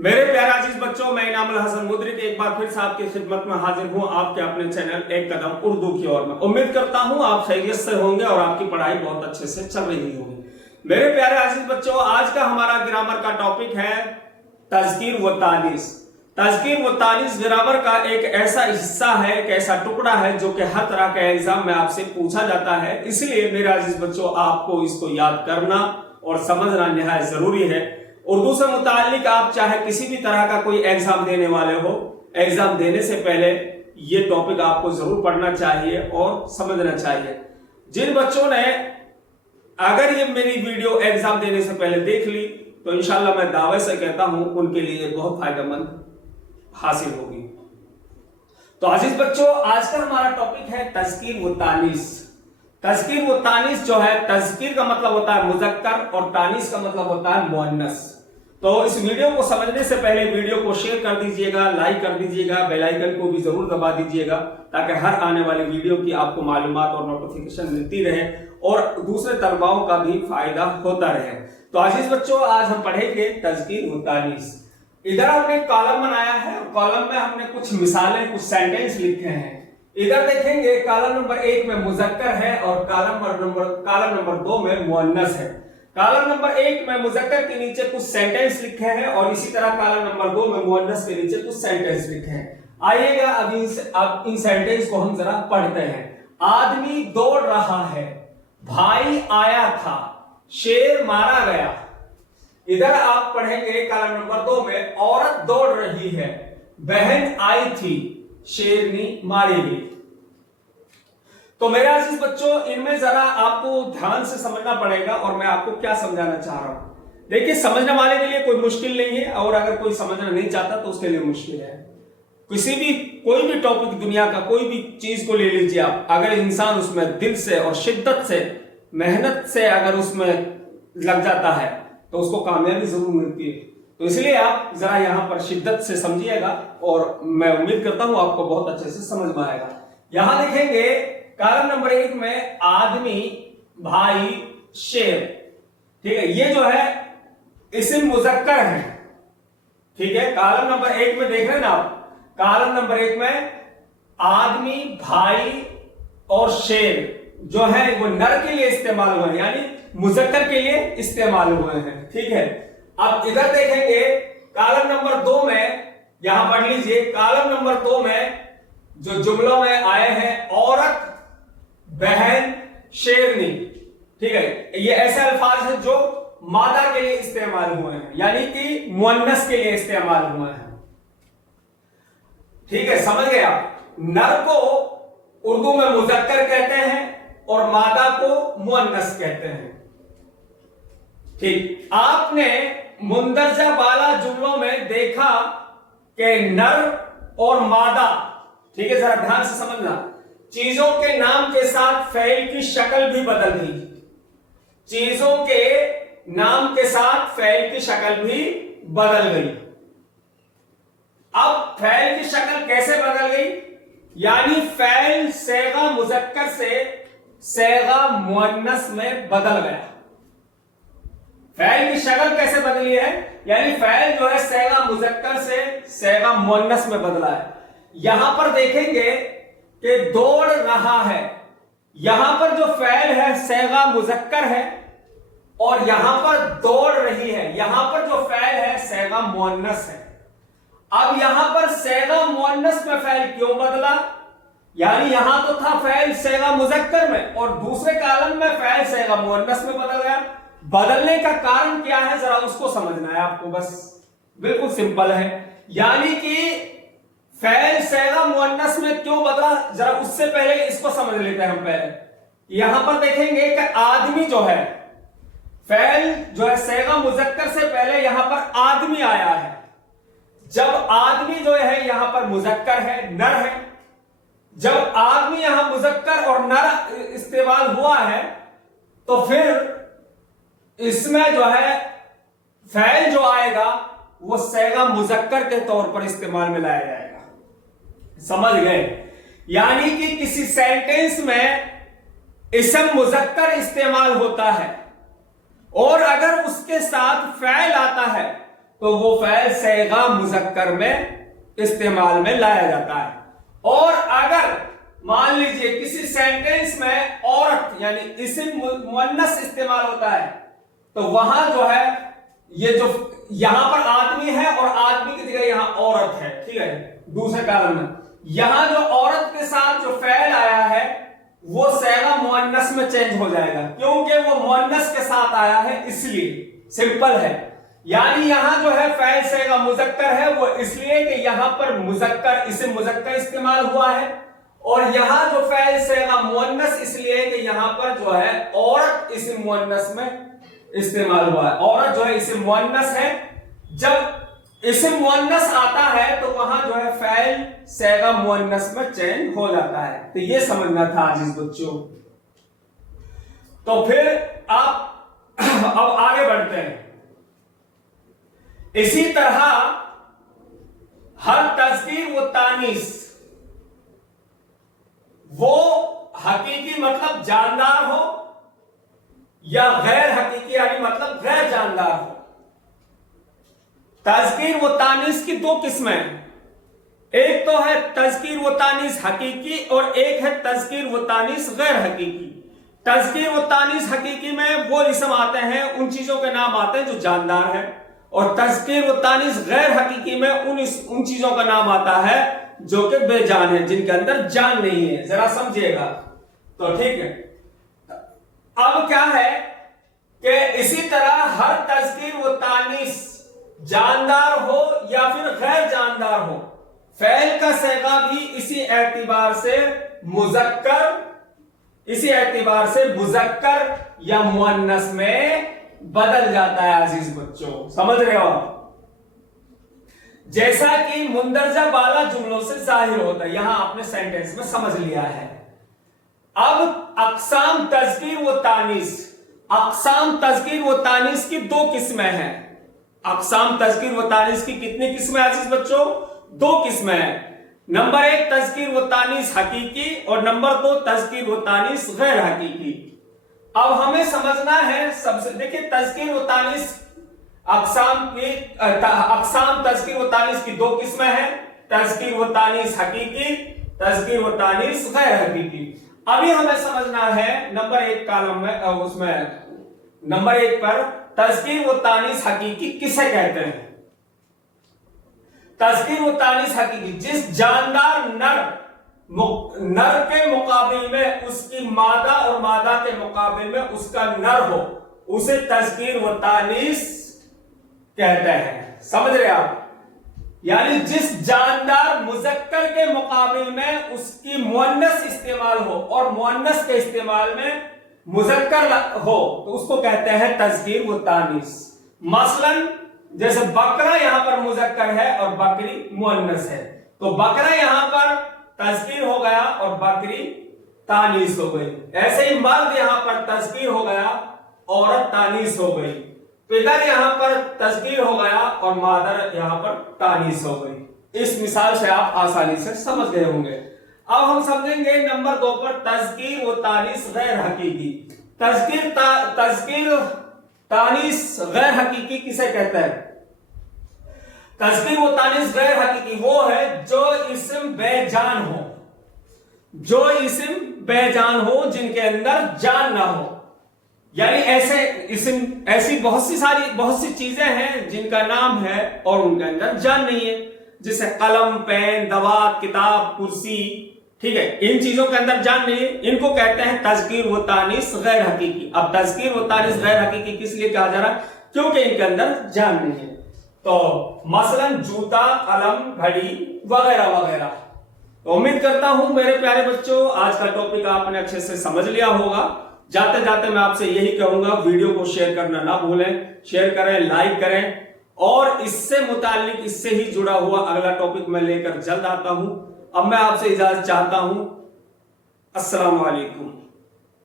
میرے پیارے عزیز بچوں، میں انعام الحسن مدرک ایک بار پھر سے آپ کی خدمت میں حاضر ہوں، آپ کے اپنے چینل ایک قدم اردو کی اور میں امید کرتا ہوں آپ خیریت سے ہوں گے اور آپ کی پڑھائی بہت اچھے سے چل رہی ہوگی۔ میرے پیارے عزیز بچوں، آج کا ہمارا گرامر کا ٹاپک ہے تذکیر و تانیث۔ تذکیر و تانیث گرامر کا ایک ایسا حصہ ہے، ایک ایسا ٹکڑا ہے جو کہ ہر طرح کے ایگزام میں آپ سے پوچھا جاتا ہے، اس لیے میرے عزیز بچوں آپ کو اس کو یاد کرنا اور سمجھنا نہایت ضروری ہے۔ اردو سے متعلق آپ چاہے کسی بھی طرح کا کوئی ایگزام دینے والے ہو، ایگزام دینے سے پہلے یہ ٹاپک آپ کو ضرور پڑھنا چاہیے اور سمجھنا چاہیے۔ جن بچوں نے اگر یہ میری ویڈیو ایگزام دینے سے پہلے دیکھ لی تو انشاءاللہ میں دعوے سے کہتا ہوں ان کے لیے بہت فائدہ مند حاصل ہوگی۔ تو عزیز بچوں، آج کا ہمارا ٹاپک ہے تذکیر و تانیث۔ تذکیر و تانیث جو ہے، تذکیر کا مطلب ہوتا ہے مذکر اور تانیث کا مطلب ہوتا ہے مؤنث۔ تو اس ویڈیو کو سمجھنے سے پہلے ویڈیو کو شیئر کر دیجئے گا، لائک کر دیجئے گا، بیل آئیکن کو بھی ضرور دبا دیجئے گا تاکہ ہر آنے والی ویڈیو کی آپ کو معلومات اور نوٹیفیکیشن ملتی رہے اور دوسرے طلباؤں کا بھی فائدہ ہوتا رہے۔ تو عزیز بچوں، آج ہم پڑھیں گے تذکیر و تانیث۔ ادھر ہم نے کالم بنایا ہے اور کالم میں ہم نے کچھ مثالیں، کچھ سینٹنس لکھے ہیں۔ ادھر دیکھیں گے کالم نمبر 1 میں مذکر ہے اور کالم نمبر 2 میں مؤنث ہے۔ کالم نمبر 1 میں مذکر کے نیچے کچھ سینٹنس لکھے ہیں اور اسی طرح کالم نمبر 2 میں مؤنث کے نیچے کچھ سینٹنس لکھے ہیں۔ آئیے گا اب ان سینٹنس کو ہم ذرا پڑھتے ہیں۔ آدمی دوڑ رہا ہے، بھائی آیا تھا، شیر مارا گیا۔ ادھر آپ پڑھیں گے کالم نمبر 2 میں عورت دوڑ رہی ہے، بہن آئی تھی، شیرنی ماری گئی۔ تو میرے عزیز بچوں، ان میں ذرا آپ کو دھیان سے سمجھنا پڑے گا اور میں آپ کو کیا سمجھانا چاہ رہا ہوں۔ دیکھیے، سمجھنے والے کے لیے کوئی مشکل نہیں ہے اور اگر کوئی سمجھنا نہیں چاہتا تو اس کے لیے مشکل ہے۔ کوئی بھی ٹاپک دنیا کا کوئی بھی چیز کو لے لیجیے آپ، اگر انسان اس میں دل سے اور شدت سے، محنت سے اگر اس میں لگ جاتا ہے تو اس کو کامیابی ضرور ملتی ہے۔ تو اس لیے آپ ذرا یہاں پر شدت سے سمجھیے گا اور میں امید کرتا ہوں آپ کو بہت اچھے سے سمجھ میں آئے گا۔ یہاں دیکھیں گے کالم نمبر 1 میں آدمی، بھائی، شیر، ٹھیک ہے، یہ جو ہے اسم مذکر ہے، ٹھیک ہے۔ کالم نمبر 1 میں دیکھ رہے ہیں نا آپ، کالم نمبر 1 میں آدمی، بھائی اور شیر جو ہے وہ نر کے لیے استعمال ہوئے ہیں، یعنی مذکر کے لیے استعمال ہوئے ہیں، ٹھیک ہے۔ اب ادھر دیکھیں گے کالم نمبر 2 میں، یہاں پڑھ لیجئے، کالم نمبر 2 میں جو جملوں میں آئے ہیں عورت، بہن، شیرنی، ٹھیک ہے، یہ ایسے الفاظ ہیں جو مادہ کے لیے استعمال ہوئے ہیں، یعنی کہ مؤنث کے لیے استعمال ہوئے ہیں، ٹھیک ہے، سمجھ گئے آپ۔ نر کو اردو میں مذکر کہتے ہیں اور مادہ کو مؤنث کہتے ہیں، ٹھیک۔ آپ نے مندرجہ بالا جملوں میں دیکھا کہ نر اور مادہ، ٹھیک ہے، ذرا دھیان سے سمجھنا، چیزوں کے نام کے ساتھ فعل کی شکل بھی بدل گئی، چیزوں کے نام کے ساتھ فعل کی شکل بھی بدل گئی۔ اب فعل کی شکل کیسے بدل گئی؟ یعنی فعل صیغہ مذکر سے صیغہ مؤنث میں بدل گیا۔ فعل کی شکل کیسے بدلی ہے؟ یعنی فعل جو ہے صیغہ مذکر سے صیغہ مؤنث میں بدلا ہے۔ یہاں پر دیکھیں گے کہ دوڑ رہا ہے، یہاں پر جو فعل ہے صیغہ مذکر ہے اور یہاں پر دوڑ رہی ہے، یہاں پر جو فعل ہے صیغہ مؤنث ہے۔ اب یہاں پر صیغہ مؤنث میں فعل کیوں بدلا؟ یعنی یہاں تو تھا فعل صیغہ مذکر میں اور دوسرے کالم میں فعل صیغہ مؤنث میں بدل گیا۔ بدلنے کا کارن کیا ہے ذرا اس کو سمجھنا ہے آپ کو، بس بالکل سمپل ہے۔ یعنی کہ فعل صیغہ مؤنث میں کیوں بدلا، ذرا اس سے پہلے اس کو سمجھ لیتے ہیں ہم پہلے۔ یہاں پر دیکھیں گے کہ آدمی جو ہے، فعل جو ہے صیغہ مذکر سے پہلے یہاں پر آدمی آیا ہے۔ جب آدمی جو ہے یہاں پر مذکر ہے، نر ہے، جب آدمی یہاں مذکر اور نر استعمال ہوا ہے تو پھر اس میں جو ہے فعل جو آئے گا وہ صیغہ مذکر کے طور پر استعمال میں لایا جائے گا، سمجھ گئے؟ یعنی کہ کسی سینٹنس میں اسم مذکر استعمال ہوتا ہے اور اگر اس کے ساتھ فعل آتا ہے تو وہ فعل صیغہ مذکر میں استعمال میں لایا جاتا ہے. اور اگر مان لیجئے کسی سینٹینس میں عورت یعنی اسم مؤنث استعمال ہوتا ہے تو وہاں جو ہے یہ جو یہاں پر آدمی ہے اور آدمی کی جگہ یہاں عورت ہے, ٹھیک ہے, دوسرے کالم میں یہاں جو عورت کے ساتھ جو فعل آیا ہے وہ صیغہ مؤنث میں چینج ہو جائے گا, کیونکہ وہ مؤنث کے ساتھ آیا ہے اس لیے, سمپل ہے. یعنی یہاں جو ہے فعل صیغہ مذکر ہے وہ اس لیے کہ یہاں پر مذکر اسم مذکر استعمال ہوا ہے, اور یہاں جو فعل صیغہ مؤنث اس لیے کہ یہاں پر جو ہے عورت اسم مؤنث میں استعمال ہوا ہے. عورت جو ہے اسم مؤنث ہے, جب اسم مؤنث آتا ہے تو وہاں جو ہے فعل صیغہ مؤنث میں چینج ہو جاتا ہے. تو یہ سمجھنا تھا عزیز بچوں. تو پھر آپ اب آگے بڑھتے ہیں. اسی طرح ہر تذکیر و تانیث وہ حقیقی مطلب جاندار ہو یا غیر حقیقی یعنی مطلب غیر جاندار ہو. تذکیر و تانیث کی دو قسمیں ہیں, ایک تو ہے تذکیر و تانیث حقیقی اور ایک ہے تذکیر و تانیث غیر حقیقی. تذکیر و تانیث حقیقی میں وہ اسم آتے ہیں, ان چیزوں کے نام آتے ہیں جو جاندار ہیں, اور تذکیر و تانیث غیر حقیقی میں ان چیزوں کا نام آتا ہے جو کہ بے جان ہے, جن کے اندر جان نہیں ہے. ذرا سمجھیے گا تو ٹھیک ہے. اب کیا ہے کہ اسی طرح ہر تذکیر و تانیث جاندار ہو یا پھر غیر جاندار ہو, فعل کا صیغہ بھی اسی اعتبار سے مذکر یا مؤنث میں بدل جاتا ہے. عزیز بچوں سمجھ رہے ہو, جیسا کہ مندرجہ بالا جملوں سے ظاہر ہوتا ہے. یہاں آپ نے سینٹینس میں سمجھ لیا ہے. اب اقسام تذکیر و تانیث, اقسام تذکیر و تانیث کی دو قسمیں ہیں. اقسام تذکیر و تانیث کی کتنی قسمیں عزیز بچوں؟ دو قسمیں ہیں. نمبر ایک تذکیر و تانیث حقیقی اور نمبر دو تذکیر و تانیث غیر حقیقی. اب ہمیں سمجھنا ہے سب سے, دیکھیں تذکیر و تانیث اقسام تذکیر و تانیث کی دو قسمیں ہیں, تذکیر و تانیث حقیقی, تذکیر و تانیث غیر حقیقی. ابھی ہمیں سمجھنا ہے نمبر ایک کالم میں اس میں نمبر ایک پر تذکیر و تانیث حقیقی کسے کہتے ہیں. تذکیر و تانیث حقیقی جس جاندار نر کے مقابل میں اس کی مادہ اور مادہ کے مقابل میں اس کا نر ہو, اسے تذکیر و تانیث کہتے ہیں. سمجھ رہے آپ؟ یعنی جس جاندار مذکر کے مقابل میں اس کی مؤنث استعمال ہو اور مؤنث کے استعمال میں مذکر ہو تو اس کو کہتے ہیں تذکیر و تانیث. مثلا جیسے بکرا یہاں پر مذکر ہے اور بکری مؤنث ہے, تو بکرا یہاں پر تذکیر ہو گیا اور بکری تانیث ہو گئی. ایسے ہی مرد یہاں پر تذکیر ہو گیا, عورت تانیث ہو گئی. پدر یہاں پر تذکیر ہو گیا اور مادر یہاں پر تانیث ہو گئی. اس مثال سے آپ آسانی سے سمجھ گئے ہوں گے. اب ہم سمجھیں گے نمبر دو پر تذکیر و تانیث غیر حقیقی. تذکیر تانیث غیر حقیقی کسے کہتے ہیں؟ تذکیر و تانیث غیر حقیقی وہ ہے جو اسم بے جان ہو, جو اسم بے جان ہو جن کے اندر جان نہ ہو. یعنی ایسے اسم ایسی بہت سی چیزیں ہیں جن کا نام ہے اور ان کے اندر جان نہیں ہے, جیسے قلم, پین, دوات, کتاب, کرسی, ٹھیک ہے, ان چیزوں کے اندر جان نہیں ہے, ان کو کہتے ہیں تذکیر و تانیث غیر حقیقی. اب تذکیر و تانیث غیر حقیقی کس لیے کہا جا رہا ہے؟ کیونکہ ان کے اندر جان نہیں ہے. تو مثلا جوتا, قلم, گھڑی وغیرہ وغیرہ. تو امید کرتا ہوں میرے پیارے بچوں آج کا ٹاپک آپ نے اچھے سے سمجھ لیا ہوگا. جاتے جاتے میں آپ سے یہی کہوں گا ویڈیو کو شیئر کرنا نہ بھولیں, شیئر کریں, لائک کریں, اور اس سے متعلق اس سے ہی جڑا ہوا اگلا ٹاپک میں لے کر جلد آتا ہوں. اب میں آپ سے اجازت چاہتا ہوں. السلام علیکم.